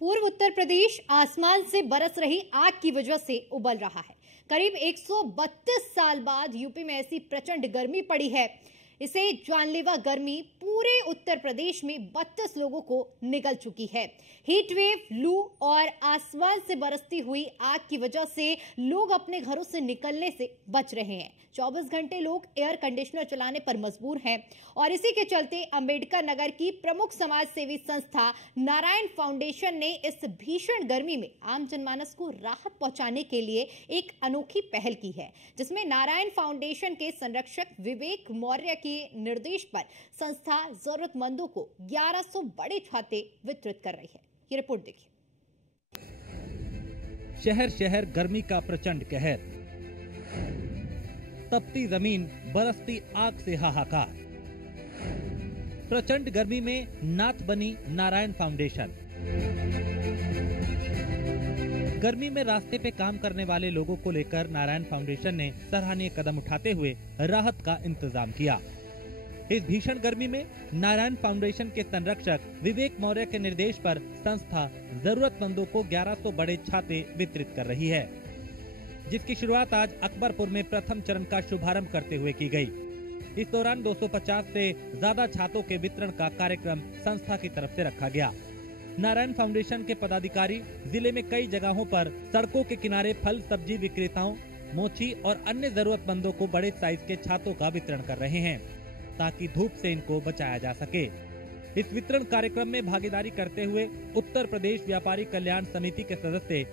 पूर्व उत्तर प्रदेश आसमान से बरस रही आग की वजह से उबल रहा है। करीब 132 साल बाद यूपी में ऐसी प्रचंड गर्मी पड़ी है। इसे जानलेवा गर्मी पूरे उत्तर प्रदेश में 32 लोगों को निगल चुकी है। हीट वेव, लू और आसमान से बरसती हुई आग की वजह से लोग अपने घरों से निकलने से बच रहे हैं। 24 घंटे लोग एयर कंडीशनर चलाने पर मजबूर हैं और इसी के चलते अंबेडकर नगर की प्रमुख समाज सेवी संस्था नारायण फाउंडेशन ने इस भीषण गर्मी में आम जनमानस को राहत पहुंचाने के लिए एक अनोखी पहल की है, जिसमें नारायण फाउंडेशन के संरक्षक विवेक मौर्य के निर्देश पर संस्था जरूरतमंदों को 1100 बड़े छाते वितरित कर रही है। ये रिपोर्ट देखिए। शहर शहर गर्मी का प्रचंड कहर, तपती जमीन, बरसती आग से हाहाकार। प्रचंड गर्मी में नाथ बनी नारायण फाउंडेशन। गर्मी में रास्ते पे काम करने वाले लोगों को लेकर नारायण फाउंडेशन ने सराहनीय कदम उठाते हुए राहत का इंतजाम किया। इस भीषण गर्मी में नारायण फाउंडेशन के संरक्षक विवेक मौर्य के निर्देश पर संस्था जरूरतमंदों को 1100 बड़े छाते वितरित कर रही है, जिसकी शुरुआत आज अकबरपुर में प्रथम चरण का शुभारंभ करते हुए की गई। इस दौरान 250 से ज्यादा छातों के वितरण का कार्यक्रम संस्था की तरफ से रखा गया। नारायण फाउंडेशन के पदाधिकारी जिले में कई जगहों पर सड़कों के किनारे फल सब्जी विक्रेताओं, मोची और अन्य जरूरतमंदों को बड़े साइज के छातों का वितरण कर रहे हैं, ताकि धूप से इनको बचाया जा सके। इस वितरण कार्यक्रम में भागीदारी करते हुए उत्तर प्रदेश व्यापारी कल्याण समिति के सदस्य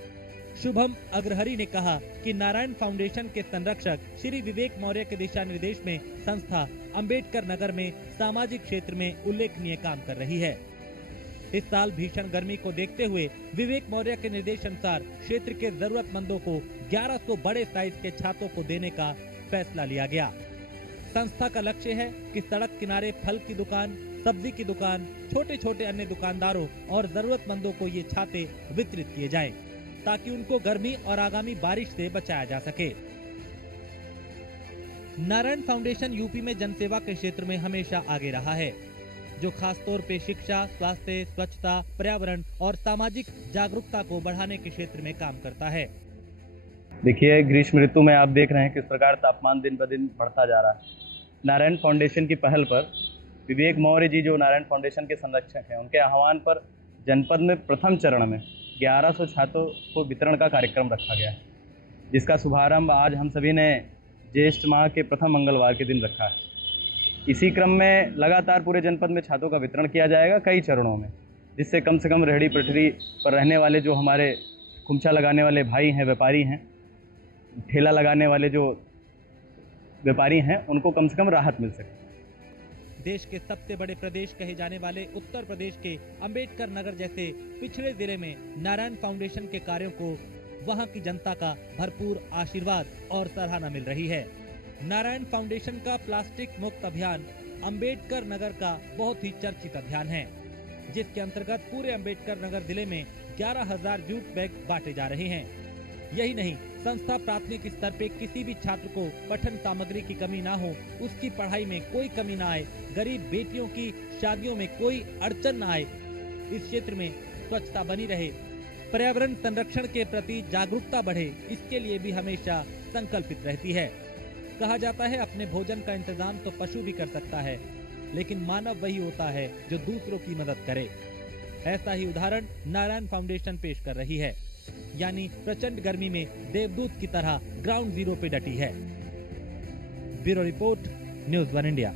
शुभम अग्रहरी ने कहा कि नारायण फाउंडेशन के संरक्षक श्री विवेक मौर्य के दिशा निर्देश में संस्था अंबेडकर नगर में सामाजिक क्षेत्र में उल्लेखनीय काम कर रही है। इस साल भीषण गर्मी को देखते हुए विवेक मौर्य के निर्देश अनुसार क्षेत्र के जरूरतमंदों को 1100 बड़े साइज के छातों को देने का फैसला लिया गया। संस्था का लक्ष्य है कि सड़क किनारे फल की दुकान, सब्जी की दुकान, छोटे छोटे अन्य दुकानदारों और जरूरतमंदों को ये छाते वितरित किए जाएं, ताकि उनको गर्मी और आगामी बारिश से बचाया जा सके। नारायण फाउंडेशन यूपी में जनसेवा के क्षेत्र में हमेशा आगे रहा है, जो खासतौर पे शिक्षा, स्वास्थ्य, स्वच्छता, पर्यावरण और सामाजिक जागरूकता को बढ़ाने के क्षेत्र में काम करता है। देखिए, ग्रीष्म ऋतु में आप देख रहे हैं किस प्रकार तापमान दिन ब दिन बढ़ता जा रहा है। नारायण फाउंडेशन की पहल पर विवेक मौर्य जी, जो नारायण फाउंडेशन के संरक्षक हैं, उनके आह्वान पर जनपद में प्रथम चरण में 1100 छात्रों को वितरण का कार्यक्रम रखा गया है, जिसका शुभारंभ आज हम सभी ने ज्येष्ठ माह के प्रथम मंगलवार के दिन रखा है। इसी क्रम में लगातार पूरे जनपद में छातों का वितरण किया जाएगा कई चरणों में, जिससे कम से कम रेहड़ी पटरी पर रहने वाले जो हमारे खुमचा लगाने वाले भाई हैं, व्यापारी हैं, ठेला लगाने वाले जो व्यापारी हैं, उनको कम से कम राहत मिल सके। देश के सबसे बड़े प्रदेश कहे जाने वाले उत्तर प्रदेश के अंबेडकर नगर जैसे पिछड़े जिले में नारायण फाउंडेशन के कार्यों को वहां की जनता का भरपूर आशीर्वाद और सराहना मिल रही है। नारायण फाउंडेशन का प्लास्टिक मुक्त अभियान अंबेडकर नगर का बहुत ही चर्चित अभियान है, जिसके अंतर्गत पूरे अंबेडकर नगर जिले में 11,000 जूट बैग बांटे जा रहे हैं। यही नहीं, संस्था प्राथमिक स्तर पे किसी भी छात्र को पठन सामग्री की कमी ना हो, उसकी पढ़ाई में कोई कमी ना आए, गरीब बेटियों की शादियों में कोई अड़चन ना आए, इस क्षेत्र में स्वच्छता बनी रहे, पर्यावरण संरक्षण के प्रति जागरूकता बढ़े, इसके लिए भी हमेशा संकल्पित रहती है। कहा जाता है अपने भोजन का इंतजाम तो पशु भी कर सकता है, लेकिन मानव वही होता है जो दूसरों की मदद करे। ऐसा ही उदाहरण नारायण फाउंडेशन पेश कर रही है, यानी प्रचंड गर्मी में देवदूत की तरह ग्राउंड जीरो पे डटी है। Bureau report, news 1 India.